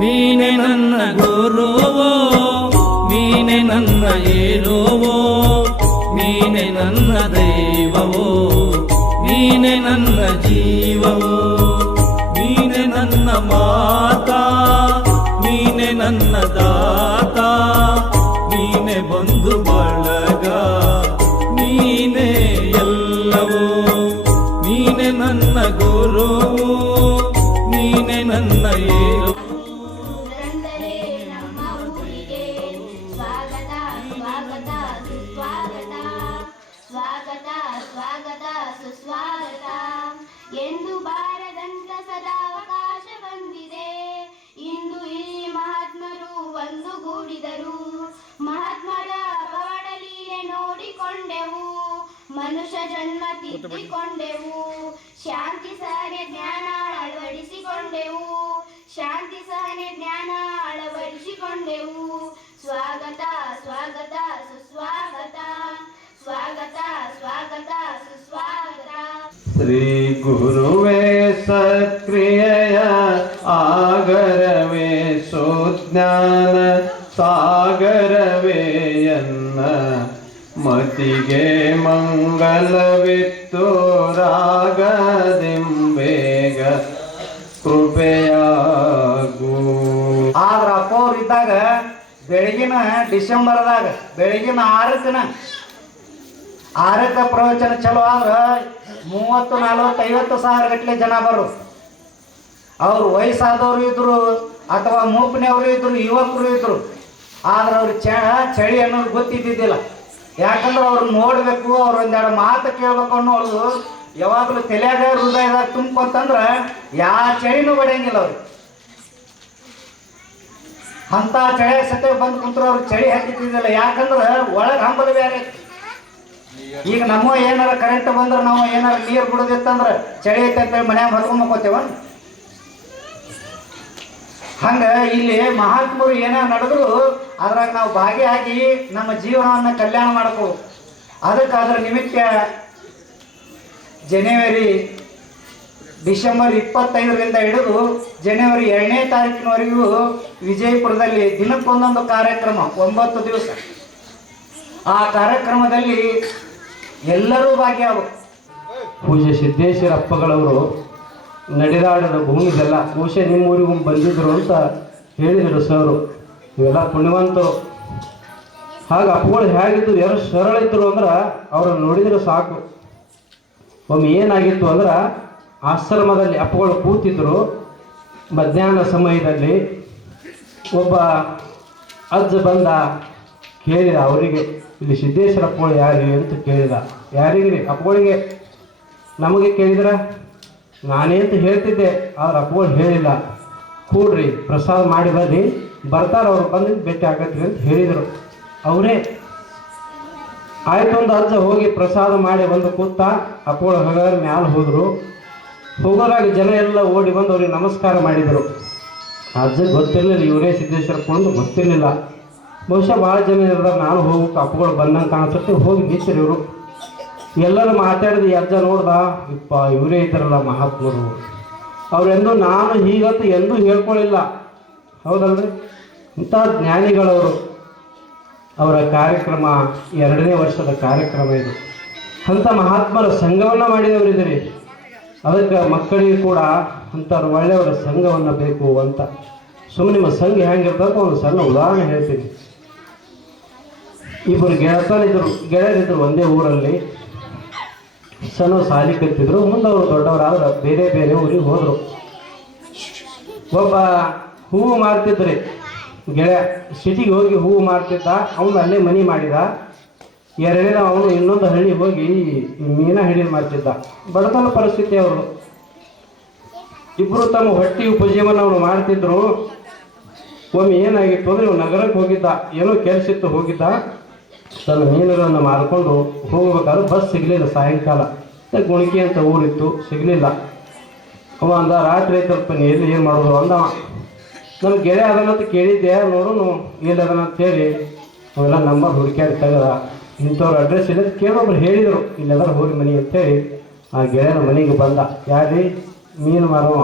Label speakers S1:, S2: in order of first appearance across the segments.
S1: ನೀನೆ ನನ್ನ ಗುರುವೋ ನೀನೆ ನನ್ನ ಏರುವೋ ನೀನೆ ನನ್ನ ದೈವವೋ, ನೀನೆ ನನ್ನ ಜೀವವೋ, ನೀನೆ ನನ್ನ ಮಾತಾ, ನೀನೆ ನನ್ನ ದಾತ.
S2: ಒಂದುಗೂಡಿದರು ಮಹಾತ್ಮರ ಲೀಲೆ ನೋಡಿಕೊಂಡೆವು, ಮನುಷ್ಯ ಜನ್ಮ ತಿದ್ದಿಕೊಂಡೆವು, ಶಾಂತಿ ಸಹನೆ ಜ್ಞಾನ ಅಳವಡಿಸಿಕೊಂಡೆವು, ಶಾಂತಿ ಸಹನೆ ಜ್ಞಾನ ಅಳವಡಿಸಿಕೊಂಡೆವು, ಸ್ವಾಗತ ಸ್ವಾಗತ, ಸುಸ್ವಾಗತ, ಸ್ವಾಗತ ಸ್ವಾಗತ, ಸುಸ್ವಾಗತ.
S3: ಶ್ರೀ ಗುರುವೇ ಸಕ್ರಿಯ ಆಗರವೇ ಸುಜ್ಞಾನ. ಸಾಗರವೇ ಎನ್ನ ಮತಿಗೆ ಮಂಗಲವಿತ್ತು ರಾಗದಿಂಬೇಗ ಕೃಪೆಯಾಗು.
S4: ಆದ್ರ ಅಪ್ಪ ಇದ್ದಾಗ ಬೆಳಗಿನ ಡಿಸೆಂಬರ್ದಾಗ, ಬೆಳಗಿನ ಆರಕ್ಕನ ಆರಕ್ಕ ಪ್ರವಚನ ಚಲೋ ಆದ್ರ ಮೂವತ್ತು, ನಲ್ವತ್ತು, ಐವತ್ತು ಸಾವಿರ ಗಟ್ಟಲೆ ಜನ ಬರು ಅವ್ರು ವಯಸ್ಸಾದವರು ಇದ್ರು ಅಥವಾ ಮೂಪನೆಯವರು ಇದ್ರು, ಯುವಕರು ಇದ್ರು. ಆದ್ರೆ ಅವ್ರ ಚಳ ಚಳಿ ಅನ್ನೋದು ಗೊತ್ತಿದ್ದಿದ್ದಿಲ್ಲ. ಯಾಕಂದ್ರೆ ಅವ್ರು ನೋಡಬೇಕು, ಅವ್ರು ಒಂದೆರಡು ಮಾತು ಕೇಳ್ಬೇಕು ಅನ್ನೋದು ಯಾವಾಗಲೂ ತಲೆಯಾಗ ಹೃದಯದಾಗ ತುಂಬ್ಕೊಂತಂದ್ರೆ ಯಾ ಚಳಿನೂ ಬಡಿಯಂಗಿಲ್ಲ ಅವ್ರು. ಅಂತ ಚಳಿ ಸತೆ ಬಂದು ಕುಂತ್ರು ಅವ್ರು ಚಳಿ ಹಾಕಿದ್ದಿದ್ದಿಲ್ಲ ಯಾಕಂದ್ರೆ ಒಳಗೆ ಹಂಬಲ ಬೇರೆ. ಈಗ ನಮ್ಮ ಏನಾರ ಕರೆಂಟ್ ಬಂದ್ರೆ ನಾವು ಏನಾರ ನೀರು ಬಿಡೋದಿತ್ತಂದ್ರೆ ಚಳಿ ಐತೆ ಅಂತೇಳಿ ಮನ್ಯಾಗ ಹೊತ್ಕೊಂಡ್ ಮಕ್ಕೋತೇವ ಹಂಗ ಇಲ್ಲಿ ಮಹಾತ್ಮರು ಏನ ನಡೆದ್ರು, ಅದ್ರಾಗ ನಾವು ಭಾಗಿಯಾಗಿ ನಮ್ಮ ಜೀವನವನ್ನು ಕಲ್ಯಾಣ ಮಾಡಬೇಕು ಅದಕ್ಕೆ ಅದರ ನಿಮಿತ್ತ ಜನವರಿ, ಡಿಸೆಂಬರ್ ಇಪ್ಪತ್ತೈದರಿಂದ ಹಿಡಿದು ಜನವರಿ ಎರಡನೇ ತಾರೀಕಿನವರೆಗೂ ವಿಜಯಪುರದಲ್ಲಿ ದಿನಕ್ಕೊಂದೊಂದು ಕಾರ್ಯಕ್ರಮ, ಒಂಬತ್ತು ದಿವಸ. ಆ ಕಾರ್ಯಕ್ರಮದಲ್ಲಿ ಎಲ್ಲರೂ ಭಾಗಿಯಾಗಬೇಕು
S3: ಪೂಜ್ಯ ಸಿದ್ದೇಶ್ವರಪ್ಪಗಳವರು ನಡೆದಾಡದ ಭೂಮಿದೆಲ್ಲ ಬಹುಶಃ ನಿಮ್ಮ ಊರಿಗೂ ಬಂದಿದ್ರು ಅಂತ ಹೇಳಿದರು ಸರು. ಇವೆಲ್ಲ ಪುಣ್ಯವಂತರು. ಹಾಗೆ ಅಪ್ಪಗಳು ಹೇಗಿದ್ದು ಯಾರು ಸರಳ ಇದ್ರು ಅಂದ್ರೆ ಅವ್ರನ್ನ ನೋಡಿದ್ರೆ ಸಾಕು. ಒಮ್ಮೆ ಏನಾಗಿತ್ತು ಅಂದ್ರೆ ಆಶ್ರಮದಲ್ಲಿ ಅಪ್ಪಗಳು ಕೂತಿದ್ರು. ಮಧ್ಯಾಹ್ನ ಸಮಯದಲ್ಲಿ ಒಬ್ಬ ಅಜ್ಜ ಬಂದ ಕೇಳಿದ ಅವರಿಗೆ, ಇಲ್ಲಿ ಸಿದ್ದೇಶ್ವರ ಅಪ್ಪಗಳು ಯಾರು? ಅಂತ ಕೇಳಿದ. ಯಾರಿಗೆ ಅಪ್ಪಗಳಿಗೆ ನಮಗೆ ಕೇಳಿದ್ರ? ನಾನೇ ಅಂತ ಹೇಳ್ತಿದ್ದೆ ಆದ್ರೆ ಅಪ್ಪಗಳು ಹೇಳಿಲ್ಲ. ಕೂಡ್ರಿ, ಪ್ರಸಾದ ಮಾಡಿ ಬರ್ರಿ. ಬರ್ತಾರೆ ಅವ್ರು, ಬಂದು ಭೇಟಿ ಆಗತ್ರಿ ಅಂತ ಹೇಳಿದರು. ಅವರೇ, ಆಯ್ತೊಂದು ಅಜ್ಜ ಹೋಗಿ ಪ್ರಸಾದ ಮಾಡಿ ಬಂದು ಕೂತ ಅಪ್ಪಳ ಹಗರ ಮ್ಯಾಲೆ ಹೋದರು. ಹೋಗೋರಾಗ ಜನ ಎಲ್ಲ ಓಡಿ ಬಂದು ಅವ್ರಿಗೆ ನಮಸ್ಕಾರ ಮಾಡಿದರು. ಅಜ್ಜ ಗೊತ್ತಿರಲಿಲ್ಲ, ಇವರೇ ಸಿದ್ದೇಶ್ವರ ಕೊಂಡು ಗೊತ್ತಿರಲಿಲ್ಲ. ಬಹುಶಃ ಭಾಳ ಜನ ಇರ್ತಾರೆ ನಾನು ಹೋಗಕ್ಕೆ ಅಪ್ಪಗಳು ಬಂದಂಗೆ ಕಾಣಿಸುತ್ತೆ ಹೋಗಿ ನಿಂತಿರು ಇವರು ಎಲ್ಲರೂ ಮಾತಾಡಿದ ಅಜ್ಜ ನೋಡ್ದ, ಇಪ್ಪ, ಇವರೇ ಇದ್ದಾರಲ್ಲ ಮಹಾತ್ಮರು. ಅವರೆಂದು ನಾನು ಹೀಗಂತ ಎಂದೂ ಹೇಳ್ಕೊಳ್ಳಿಲ್ಲ ಹೌದಲ್ರಿ? ಇಂಥ ಜ್ಞಾನಿಗಳವರು. ಅವರ ಕಾರ್ಯಕ್ರಮ, ಎರಡನೇ ವರ್ಷದ ಕಾರ್ಯಕ್ರಮ ಇದು. ಅಂಥ ಮಹಾತ್ಮರ ಸಂಘವನ್ನು ಮಾಡಿದವರಿದ್ದೀರಿ. ಅದಕ್ಕೆ ಮಕ್ಕಳಿಗೆ ಕೂಡ ಅಂಥವ್ರು ಒಳ್ಳೆಯವರ ಸಂಘವನ್ನು ಬೇಕು ಅಂತ. ಸುಮ್ಮನೆ ನಿಮ್ಮ ಸಂಘ ಹೆಂಗಿರ್ತದೆ ಒಂದು ಸಣ್ಣ ಉದಾಹರಣೆ ಹೇಳ್ತೀನಿ. ಇಬ್ಬರು ಗೆಳತನಿದ್ರು ಗೆಳೆಯರಿದ್ರು ಒಂದೇ ಊರಲ್ಲಿ. ಸಣ್ಣ ಸಾಲಿ ಕಲ್ತಿದ್ರು. ಮುಂದೆ ಅವರು ದೊಡ್ಡವರಾದ್ರೆ ಬೇರೆ ಬೇರೆ ಊರಿಗೆ ಹೋದರು. ಒಬ್ಬ ಹೂವು ಮಾರ್ತಿದ್ರಿ. ಗೆಳೆಯ ಸಿಟಿಗೆ ಹೋಗಿ ಹೂವು ಮಾರ್ತಿದ್ದ, ಅವನು ಅಲ್ಲೇ ಮನಿ ಮಾಡಿದ. ಎರಡನೇದ ಅವನು ಇನ್ನೊಂದು ಹಳ್ಳಿ ಹೋಗಿ ಮೀನ ಹಳ್ಳಿ ಮಾಡ್ತಿದ್ದ ಬಡತನ ಪರಿಸ್ಥಿತಿ ಅವರು ಇಬ್ಬರು ತಮ್ಮ ಹೊಟ್ಟಿ ಉಪಜೀವನ ಅವನು ಮಾಡ್ತಿದ್ರು. ಒಮ್ಮೆ ಏನಾಗಿತ್ತು ಅಂದ್ರೆ ಇವ್ನು ನಗರಕ್ಕೆ ಹೋಗಿದ್ದ. ಏನೋ ಕೆಲಸ ಹೋಗಿದ್ದ. ತನ್ನ ಮೀನುಗಳನ್ನು ಮಾರಿಕೊಂಡು ಹೋಗ್ಬೇಕಾದ್ರೆ ಬಸ್ ಸಿಗಲಿಲ್ಲ ಸಾಯಂಕಾಲ. ಗುಣಿಕೆ ಅಂತ ಊರಿತ್ತು, ಸಿಗಲಿಲ್ಲ. ಅವ ಅಂದ ರಾತ್ರಿ ಸ್ವಲ್ಪ ಎಲ್ಲಿ ಏನು ಮಾಡೋದು ಅಂದವ ನಮ್ಮ ಗೆಳೆಯ ಅದನ್ನಂತ ಕೇಳಿದ್ದೆ ನೋಡು ಎಲ್ಲಿ ಅದನ್ನ ಅಂತ ಹೇಳಿ. ಅವೆಲ್ಲ ನಂಬರ್ ಹುಡುಕ್ಯಾಡಿ ತೆಗದ. ಇಂಥವ್ರ ಅಡ್ರೆಸ್ ಇಲ್ಲ ಕೇಳೊಬ್ರು ಹೇಳಿದರು. ಇಲ್ಲೆಲ್ಲರೂ ಹೋಗಿ ಮನೆ ಅಂತೇಳಿ ಆ ಗೆಳೆಯನ ಮನೆಗೆ ಬಂದ. ಯಾರಿ ಮೀನು ಮಾರವ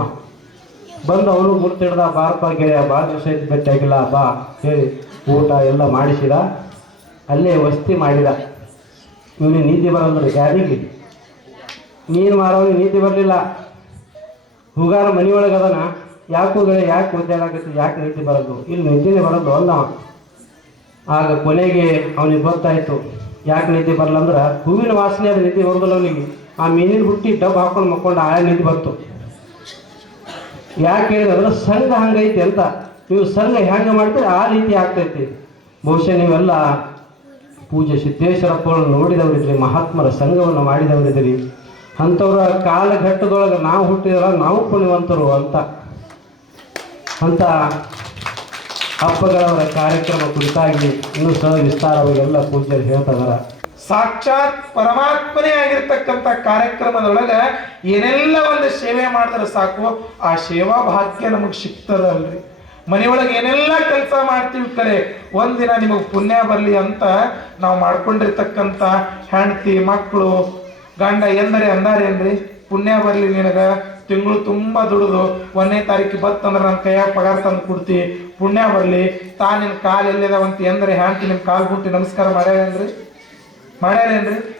S5: ಬಂದು ಅವನು ಗುರ್ತಿಡ್ದ, ಬಾರಪ್ಪ ಗೆಳೆಯ ಭಾಳ ದಿವಸ ಇದ್ದು ಭೇಟಿಯಾಗಿಲ್ಲ ಬಾ, ಹೇಳಿ. ಊಟ ಎಲ್ಲ ಮಾಡಿಸಿದ. ಅಲ್ಲೇ ವಸ್ತಿ ಮಾಡಿದ. ಇವನು ನೀತಿ ಬರಲ್ರಿ ಯಾರಿಗೆ ನೀನು ಮಾರೋ ನೀತಿ ಬರಲಿಲ್ಲ. ಹುಗಾರ ಮನೆಯೊಳಗೆ ಅದನ ಯಾಕೆ ಗೆಳೆಯ ಯಾಕೆ ಆಗುತ್ತೆ, ಯಾಕೆ ನೀತಿ ಬರೋದು? ಇಲ್ಲಿ ನಿದ್ದಿನೇ ಬರೋದು ಅಲ್ಲ ಆಗ ಕೊನೆಗೆ ಅವನಿಗೆ ಗೊತ್ತಾಯಿತು, ಯಾಕೆ ನಿದ್ದೆ ಬರಲ್ಲ ಅಂದ್ರೆ ಹೂವಿನ ವಾಸನೆ ಅದು ನಿದ್ದೆ ಬರೋದಲ್ಲ ಅವನಿಗೆ. ಆ ಮೀನಿನ ಹುಟ್ಟಿ ಡಬ್ ಹಾಕೊಂಡು ಮಕ್ಕೊಂಡು ಆಯಾ ನಿದ್ದೆ ಬಂತು. ಯಾಕೆ ಹೇಳಿದ್ರೆ ಸಂಘ ಹಂಗೈತಿ ಅಂತ. ನೀವು ಸಂಘ ಹೆಂಗೆ ಮಾಡ್ತೀರಿ ಆ ರೀತಿ ಆಗ್ತೈತಿ. ಬಹುಶಃ ನೀವೆಲ್ಲ ಪೂಜೆ ಸಿದ್ದೇಶ್ವರಪ್ಪನ ನೋಡಿದವರಿದ್ರಿ, ಮಹಾತ್ಮರ ಸಂಘವನ್ನು ಮಾಡಿದವರಿದ್ರಿ. ಅಂಥವ್ರ ಕಾಲಘಟ್ಟದೊಳಗೆ ನಾವು ಹುಟ್ಟಿದ್ರ ನಾವು ಪುಣ್ಯವಂತರು ಅಂತ. ಅಂತ ಹಬ್ಬಗಳವರ ಕಾರ್ಯಕ್ರಮ ಕುರಿತಾಗಿ ಇನ್ನೂ ಸಹ ವಿಸ್ತಾರವಾಗಿ ಎಲ್ಲ ಪೂಜ್ಯರು ಹೇಳ್ತಾ ಇದಾರ.
S6: ಸಾಕ್ಷಾತ್ ಪರಮಾತ್ಮನೇ ಆಗಿರ್ತಕ್ಕಂಥ ಕಾರ್ಯಕ್ರಮದೊಳಗೆ ಏನೆಲ್ಲ ಒಂದು ಸೇವೆ ಮಾಡಿದ್ರೆ ಸಾಕು, ಆ ಸೇವಾ ಭಾಗ್ಯ ನಮಗೆ ಸಿಗ್ತದಲ್ರಿ. ಮನೆಯೊಳಗೆ ಏನೆಲ್ಲ ಕೆಲಸ ಮಾಡ್ತೀವಿ ಕರೆ, ಒಂದಿನ ನಿಮಗೆ ಪುಣ್ಯ ಬರಲಿ ಅಂತ ನಾವು ಮಾಡ್ಕೊಂಡಿರ್ತಕ್ಕಂಥ ಹೆಂಡತಿ ಮಕ್ಕಳು ಗಂಡ ಎಂದರೆ ಅಂದಾರೇನ್ರಿ ಪುಣ್ಯ ಬರಲಿ ನಿನಗ, ತಿಂಗಳು ತುಂಬ ದುಡಿದು, ಒಂದನೇ ತಾರೀಕು ಬತ್ತಂದ್ರೆ ನನ್ನ ಕೈಯಾಗ ಪಗಾರ ತಂದು ಕೊಡ್ತಿ, ಪುಣ್ಯ ಬರಲಿ. ತಾ ನಿನ್ನ ಕಾಲು ಎಲ್ಲಿದಾವಂತ? ಎಂದರೆ ಹೆಂಡತಿ ನಿಮ್ಮ ಕಾಲು ಬಿಟ್ಟು ನಮಸ್ಕಾರ ಮಾಡ್ಯಾರೇನ್ರಿ? ಮಾಡ್ಯಾರೇನ್ರಿ?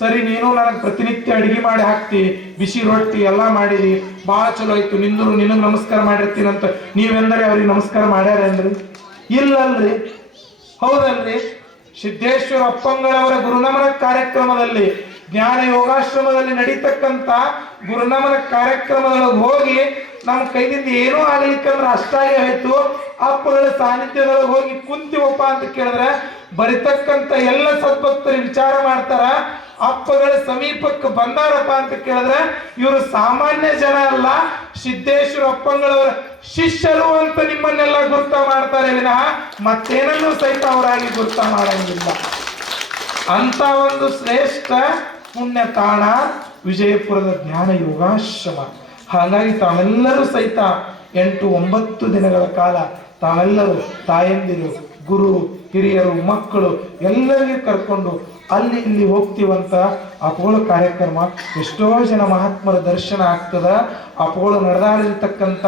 S6: ಸರಿ ನೀನು ನನಗೆ ಪ್ರತಿನಿತ್ಯ ಅಡಿಗೆ ಮಾಡಿ ಹಾಕ್ತಿ, ಬಿಸಿ ರೊಟ್ಟಿ ಎಲ್ಲ ಮಾಡಿದಿ ಭಾಳ ಚಲೋ ಆಯ್ತು, ನಿಂದರು, ನಿನಗೆ ನಮಸ್ಕಾರ ಮಾಡಿರ್ತೀನಂತ ನೀವೆಂದರೆ ಅವ್ರಿಗೆ ನಮಸ್ಕಾರ ಮಾಡ್ಯಾರೇನ್ರಿ ಇಲ್ಲಲ್ರಿ. ಹೌದಲ್ರಿ. ಸಿದ್ದೇಶ್ವರ ಅಪ್ಪಂಗಳವರ ಗುರುನಮನ ಕಾರ್ಯಕ್ರಮದಲ್ಲಿ, ಜ್ಞಾನ ಯೋಗಾಶ್ರಮದಲ್ಲಿ ನಡೀತಕ್ಕಂಥ ಗುರುನಮನ ಕಾರ್ಯಕ್ರಮದೊಳಗೆ ಹೋಗಿ ನಮ್ಮ ಕೈದಿಂದ ಏನೂ ಆಗ್ಲಿಕ್ಕಂದ್ರೆ ಅಷ್ಟಾಗಿ ಆಯ್ತು ಅಪ್ಪಗಳ ಸಾನ್ನಿಧ್ಯದೊಳಗೆ ಹೋಗಿ ಕುಂತಿವಪ್ಪ ಅಂತ ಕೇಳಿದ್ರೆ ಬರಿತಕ್ಕಂಥ ಎಲ್ಲ ಸದ್ಭಕ್ತರು ವಿಚಾರ ಮಾಡ್ತಾರ. ಅಪ್ಪಗಳ ಸಮೀಪಕ್ಕೆ ಬಂದಾರಪ್ಪ ಅಂತ ಕೇಳಿದ್ರೆ ಇವರು ಸಾಮಾನ್ಯ ಜನ ಅಲ್ಲ, ಸಿದ್ದೇಶ್ವರ ಅಪ್ಪಂಗಳವರ ಶಿಷ್ಯರು ಅಂತ ನಿಮ್ಮನ್ನೆಲ್ಲ ಗುರ್ತ ಮಾಡ್ತಾರೆ ವಿನಃ ಮತ್ತೇನನ್ನು ಸಹಿತ ಅವರಾಗಿ ಗುರ್ತ ಮಾಡಂಗಿಲ್ಲ. ಅಂತ ಒಂದು ಶ್ರೇಷ್ಠ ಪುಣ್ಯ ತಾಣ ವಿಜಯಪುರದ ಜ್ಞಾನ ಯೋಗಾಶ್ರಮ. ಹಾಗಾಗಿ ತಾವೆಲ್ಲರೂ ಸಹಿತ ಎಂಟು ಒಂಬತ್ತು ದಿನಗಳ ಕಾಲ ತಾವೆಲ್ಲರೂ ತಾಯಂದಿರು, ಗುರು ಹಿರಿಯರು ಮಕ್ಕಳು ಎಲ್ಲರಿಗೂ ಕರ್ಕೊಂಡು ಅಲ್ಲಿ ಇಲ್ಲಿ ಹೋಗ್ತೀವಂತ ಅಪೋಳ ಕಾರ್ಯಕ್ರಮ ಎಷ್ಟೋ ಜನ ಮಹಾತ್ಮರ ದರ್ಶನ ಆಗ್ತದ. ಅಪೋಳ ನಡೆದಾಡಿರ್ತಕ್ಕಂಥ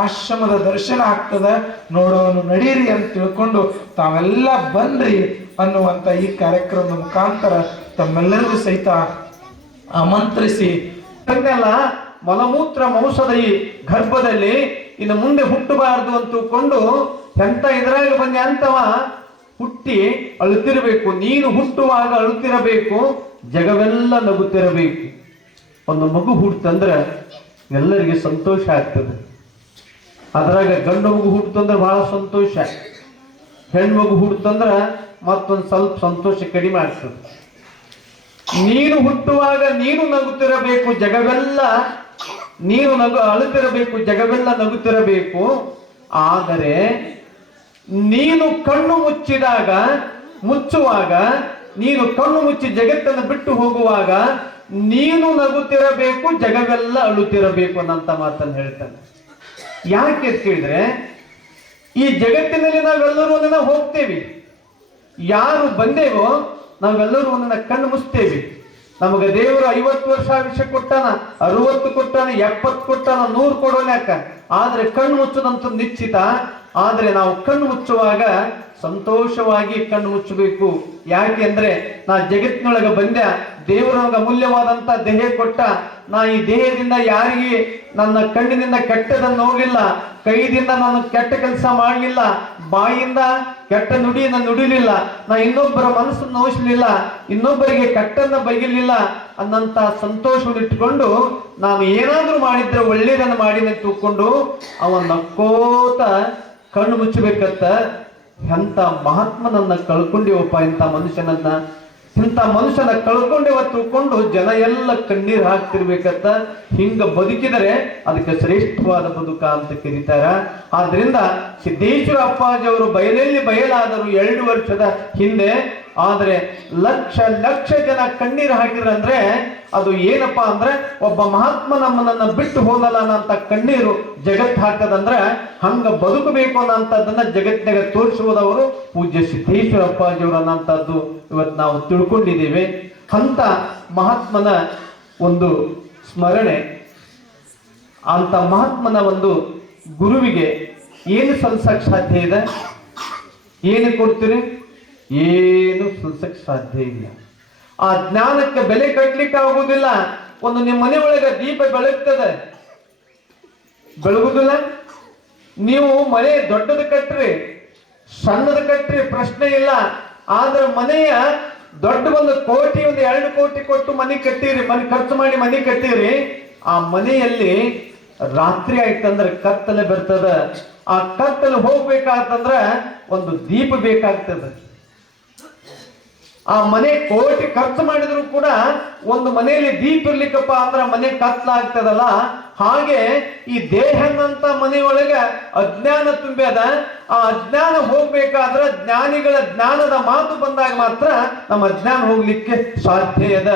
S6: ಆಶ್ರಮದ ದರ್ಶನ ಆಗ್ತದ. ನೋಡೋನು ನಡೀರಿ ಅಂತ ತಿಳ್ಕೊಂಡು ತಾವೆಲ್ಲ ಬನ್ರಿ ಅನ್ನುವಂಥ ಈ ಕಾರ್ಯಕ್ರಮದ ಮುಖಾಂತರ ತಮ್ಮೆಲ್ಲರಿಗೂ ಸಹಿತ ಆಮಂತ್ರಿಸಿ.
S5: ಅದನ್ನೆಲ್ಲ ಮಲಮೂತ್ರ ಮೌಸದೈ ಗರ್ಭದಲ್ಲಿ ಇನ್ನು ಮುಂದೆ ಹುಟ್ಟಬಾರದು ಅಂತ ತಿಳ್ಕೊಂಡು ಎಂತ ಇದ್ರಾಗ ಬಂದೆ ಅಂತವ ಹುಟ್ಟಿ ಅಳುತ್ತಿರಬೇಕು. ನೀನು ಹುಟ್ಟುವಾಗ ಅಳುತ್ತಿರಬೇಕು. ಜಗವೆಲ್ಲ ನಗುತ್ತಿರಬೇಕು. ಒಂದು ಮಗು ಹುಟ್ಟಂದ್ರೆ ಎಲ್ಲರಿಗೆ ಸಂತೋಷ ಆಗ್ತದೆ. ಅದ್ರಾಗ ಗಂಡು ಮಗು ಹುಟ್ಟಂದ್ರೆ ಬಹಳ ಸಂತೋಷ. ಹೆಣ್ಣು ಮಗು ಹುಟ್ಟಂದ್ರೆ ಮತ್ತೊಂದು ಸ್ವಲ್ಪ ಸಂತೋಷ ಕಡಿಮೆ ಆಗ್ತದೆ. ನೀನು ಹುಟ್ಟುವಾಗ ನೀನು ನಗುತ್ತಿರಬೇಕು. ಜಗವೆಲ್ಲ ನೀನು ನಗು ಅಳುತ್ತಿರಬೇಕು. ಜಗವೆಲ್ಲ ನಗುತ್ತಿರಬೇಕು. ಆದರೆ ನೀನು ಕಣ್ಣು ಮುಚ್ಚಿದಾಗ, ಮುಚ್ಚುವಾಗ, ನೀನು ಕಣ್ಣು ಮುಚ್ಚಿ ಜಗತ್ತನ್ನು ಬಿಟ್ಟು ಹೋಗುವಾಗ ನೀನು ನಗುತ್ತಿರಬೇಕು, ಜಗವೆಲ್ಲ ಅಳುತ್ತಿರಬೇಕು ಅನ್ನಂತ ಮಾತನ್ನು ಹೇಳ್ತಾನೆ. ಯಾಕೆ ಕೇಳಿದ್ರೆ, ಈ ಜಗತ್ತಿನಲ್ಲಿ ನಾವೆಲ್ಲರೂ ಒಂದಿನ ಹೋಗ್ತೇವೆ. ಯಾರು ಬಂದೇವೋ, ನಾವೆಲ್ಲರೂ ಒಂದನ್ನ ಕಣ್ಣು ಮುಚ್ತೇವೆ. ನಮಗೆ ದೇವರು ಐವತ್ತು ವರ್ಷ ಆಯುಷ್ಯ ಕೊಟ್ಟಾನ, ಅರವತ್ತು ಕೊಟ್ಟಾನ, ಎಪ್ಪತ್ತು ಕೊಟ್ಟಾನ, ನೂರು ಕೊಡೋನ್ಯಾಕ. ಆದ್ರೆ ಕಣ್ಣು ಮುಚ್ಚೋದಂತ ನಿಶ್ಚಿತ ಆದ್ರೆ ನಾವು ಕಣ್ಣು ಮುಚ್ಚುವಾಗ ಸಂತೋಷವಾಗಿ ಕಣ್ಣು ಮುಚ್ಚಬೇಕು. ಯಾಕೆ ಅಂದ್ರೆ ನಾ ಜಗತ್ತಿನೊಳಗೆ ಬಂದೆ, ದೇವರೊಳಗ ಅಮೂಲ್ಯವಾದಂತ ದೇಹ ಕೊಟ್ಟ, ನಾ ಈ ದೇಹದಿಂದ ಯಾರಿಗೆ ನನ್ನ ಕಣ್ಣಿನಿಂದ ಕೆಟ್ಟದನ್ನು ನೋಡಲಿಲ್ಲ, ಕೈದಿಂದ ನಾನು ಕೆಟ್ಟ ಕೆಲಸ ಮಾಡಲಿಲ್ಲ, ಬಾಯಿಂದ ಕೆಟ್ಟ ನುಡಿಯನ್ನು ನುಡಿಲಿಲ್ಲ, ನಾ ಇನ್ನೊಬ್ಬರ ಮನಸ್ಸನ್ನು ನೋಯಿಸಲಿಲ್ಲ, ಇನ್ನೊಬ್ಬರಿಗೆ ಕಟ್ಟನ್ನ ಬೈಯಲಿಲ್ಲ ಅನ್ನಂತ ಸಂತೋಷವನ್ನು ಇಟ್ಟುಕೊಂಡು ನಾನು ಏನಾದರೂ ಮಾಡಿದ್ರೆ ಒಳ್ಳೇದನ್ನು ಮಾಡಿದ ತಿಳ್ಕೊಂಡು ಅವನ್ನ ನಕ್ಕೋತ ಕಣ್ಣು ಮುಚ್ಚಬೇಕಂತ ಎಂಥ ಮಹಾತ್ಮನನ್ನ ಕಳ್ಕೊಂಡಿವಪ್ಪ ಇಂಥ ಮನುಷ್ಯನನ್ನ? ಇಂಥ ಮನುಷ್ಯನ ಕಳ್ಕೊಂಡೇವ ತಿಳ್ಕೊಂಡು ಜನ ಎಲ್ಲ ಕಣ್ಣೀರು ಹಾಕ್ತಿರ್ಬೇಕಂತ ಹಿಂಗ ಬದುಕಿದರೆ ಅದಕ್ಕೆ ಶ್ರೇಷ್ಠವಾದ ಬದುಕ ಅಂತ ಕರೀತಾರ. ಆದ್ರಿಂದ ಸಿದ್ದೇಶ್ವರ ಅಪ್ಪಾಜಿ ಅವರು ಬಯಲಲ್ಲಿ ಬಯಲಾದರು ಎರಡು ವರ್ಷದ ಹಿಂದೆ ಆದ್ರೆ ಲಕ್ಷ ಲಕ್ಷ ಜನ ಕಣ್ಣೀರು ಹಾಕಿದ್ರಂದ್ರೆ ಅದು ಏನಪ್ಪಾ ಅಂದ್ರೆ ಒಬ್ಬ ಮಹಾತ್ಮ ನಮ್ಮನ್ನ ಬಿಟ್ಟು ಹೋಗಲ್ಲ ಅನ್ನಂತ ಕಣ್ಣೀರು ಜಗತ್ ಹಾಕದಂದ್ರೆ ಹಂಗ ಬದುಕಬೇಕು ಅನ್ನೋಂಥದ್ದನ್ನ ಜಗತ್ತಿನಾಗ ತೋರಿಸುವುದವರು ಪೂಜ್ಯ ಸಿದ್ದೇಶ್ವರ ಅಪ್ಪಾಜಿಯವರು ಅನ್ನೋಂಥದ್ದು ಇವತ್ತು ನಾವು ತಿಳ್ಕೊಂಡಿದ್ದೀವಿ. ಅಂತ ಮಹಾತ್ಮನ ಒಂದು ಸ್ಮರಣೆ, ಅಂತ ಮಹಾತ್ಮನ ಒಂದು ಗುರುವಿಗೆ ಏನು ಸಲ್ಸಕ್ ಸಾಧ್ಯ ಇದೆ? ಏನು ಕೊಡ್ತೀರಿ? ಏನು ಸಲ್ಸಕ್ ಸಾಧ್ಯ ಇಲ್ಲ. ಆ ಜ್ಞಾನಕ್ಕೆ ಬೆಲೆ ಕಟ್ಟಲಿಕ್ಕೆ ಆಗುವುದಿಲ್ಲ. ಒಂದು ನಿಮ್ಮ ಮನೆ ಒಳಗೆ ದೀಪ ಬೆಳಗ್ತದೆ. ಬೆಳಗುದಿಲ್ಲ ನೀವು ಮನೆ ದೊಡ್ಡದ ಕಟ್ಟ್ರಿ ಸಣ್ಣದ ಕಟ್ಟ್ರಿ ಪ್ರಶ್ನೆ ಇಲ್ಲ. ಆದ್ರೆ ಮನೆಯ ದೊಡ್ಡ ಒಂದು ಕೋಟಿ, ಒಂದು ಎರಡು ಕೋಟಿ ಕೊಟ್ಟು ಮನೆ ಕಟ್ಟಿರಿ, ಮನೆ ಖರ್ಚು ಮಾಡಿ ಮನೆ ಕಟ್ಟಿರಿ. ಆ ಮನೆಯಲ್ಲಿ ರಾತ್ರಿ ಆಯ್ತಂದ್ರೆ ಕತ್ತಲೆ ಬರ್ತದ. ಆ ಕತ್ತಲೆ ಹೋಗ್ಬೇಕಾತಂದ್ರ ಒಂದು ದೀಪ ಬೇಕಾಗ್ತದೆ. ಆ ಮನೆ ಕೋಟಿ ಖರ್ಚು ಮಾಡಿದ್ರು ಕೂಡ ಒಂದು ಮನೆಯಲ್ಲಿ ದೀಪ ಇರ್ಲಿಕ್ಕಪ್ಪ ಅಂದ್ರೆ ಮನೆ ಕತ್ಲಾಗ್ತದಲ್ಲ? ಹಾಗೆ ಈ ದೇಹನಂತ ಮನೆಯೊಳಗೆ ಅಜ್ಞಾನ ತುಂಬ್ಯದ ಆ ಅಜ್ಞಾನ ಹೋಗ್ಬೇಕಾದ್ರೆ ಜ್ಞಾನಿಗಳ ಜ್ಞಾನದ ಮಾತು ಬಂದಾಗ ಮಾತ್ರ ನಮ್ಮ ಅಜ್ಞಾನ ಹೋಗ್ಲಿಕ್ಕೆ ಸಾಧ್ಯ ಅದ.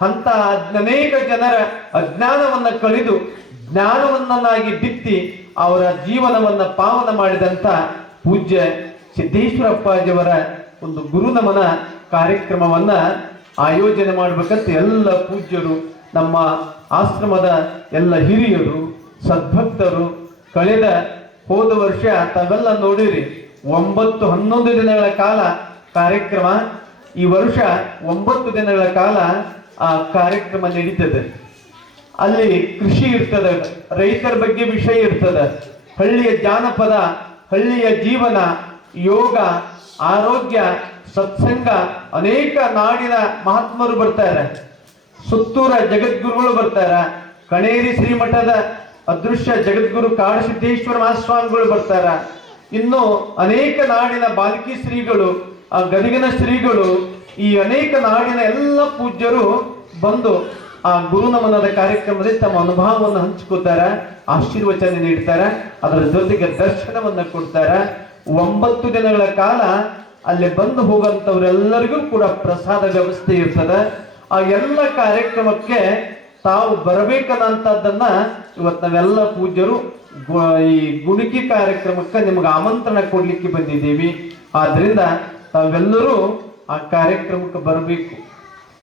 S5: ಅಂತ ಅನೇಕ ಜನರ ಅಜ್ಞಾನವನ್ನ ಕಳೆದು ಜ್ಞಾನವನ್ನಾಗಿ ಬಿತ್ತಿ ಅವರ ಜೀವನವನ್ನ ಪಾವನ ಮಾಡಿದಂತ ಪೂಜ್ಯ ಸಿದ್ದೇಶ್ವರಪ್ಪಾಜಿಯವರ ಒಂದು ಗುರುನಮನ ಕಾರ್ಯಕ್ರಮವನ್ನ ಆಯೋಜನೆ ಮಾಡಬೇಕಂತ ಎಲ್ಲ ಪೂಜ್ಯರು, ನಮ್ಮ ಆಶ್ರಮದ ಎಲ್ಲ ಹಿರಿಯರು, ಸದ್ಭಕ್ತರು, ಕಳೆದ ಹೋದ ವರ್ಷ ತಾವೆಲ್ಲ ನೋಡಿರಿ, ಒಂಬತ್ತು ಹನ್ನೊಂದು ದಿನಗಳ ಕಾಲ ಕಾರ್ಯಕ್ರಮ, ಈ ವರ್ಷ ಒಂಬತ್ತು ದಿನಗಳ ಕಾಲ ಆ ಕಾರ್ಯಕ್ರಮ ನಡೀತದೆ. ಅಲ್ಲಿ ಕೃಷಿ ಇರ್ತದೆ, ರೈತರ ಬಗ್ಗೆ ವಿಷಯ ಇರ್ತದೆ, ಹಳ್ಳಿಯ ಜಾನಪದ, ಹಳ್ಳಿಯ ಜೀವನ, ಯೋಗ, ಆರೋಗ್ಯ ಸತ್ಸಂಗ ಅನೇಕ ನಾಡಿನ ಮಹಾತ್ಮರು ಬರ್ತಾರೆ. ಸುತ್ತೂರ ಜಗದ್ಗುರುಗಳು ಬರ್ತಾರೆ. ಕಣೇರಿ ಶ್ರೀಮಠದ ಅದೃಶ್ಯ ಜಗದ್ಗುರು ಕಾಡಸಿದ್ದೇಶ್ವರ ಮಹಾಸ್ವಾಮಿಗಳು ಬರ್ತಾರ. ಇನ್ನು ಅನೇಕ ನಾಡಿನ ಬಾಲಕಿ ಶ್ರೀಗಳು, ಆ ಗದಗಿನ ಶ್ರೀಗಳು, ಈ ಅನೇಕ ನಾಡಿನ ಎಲ್ಲ ಪೂಜ್ಯರು ಬಂದು ಆ ಗುರುನಮನದ ಕಾರ್ಯಕ್ರಮದಲ್ಲಿ ತಮ್ಮ ಅನುಭವವನ್ನು ಹಂಚ್ಕೋತಾರ ಆಶೀರ್ವಚನೆ ನೀಡ್ತಾರೆ, ಅದರ ಜೊತೆಗೆ ದರ್ಶನವನ್ನು ಕೊಡ್ತಾರ. ಒಂಬತ್ತು ದಿನಗಳ ಕಾಲ ಅಲ್ಲಿ ಬಂದು ಹೋಗಂತವ್ರೆಲ್ಲರಿಗೂ ಕೂಡ ಪ್ರಸಾದ ವ್ಯವಸ್ಥೆ ಇರ್ತದೆ. ಆ ಎಲ್ಲ ಕಾರ್ಯಕ್ರಮಕ್ಕೆ ತಾವು ಬರಬೇಕನ್ನಂಥದ್ದನ್ನ ಇವತ್ತು ನಾವೆಲ್ಲ ಪೂಜ್ಯರು ಈ ಗುಣಿಕೆ ಕಾರ್ಯಕ್ರಮಕ್ಕೆ ನಿಮಗೆ ಆಮಂತ್ರಣ ಕೊಡ್ಲಿಕ್ಕೆ ಬಂದಿದ್ದೀವಿ. ಆದ್ರಿಂದ ತಾವೆಲ್ಲರೂ ಆ ಕಾರ್ಯಕ್ರಮಕ್ಕೆ ಬರಬೇಕು.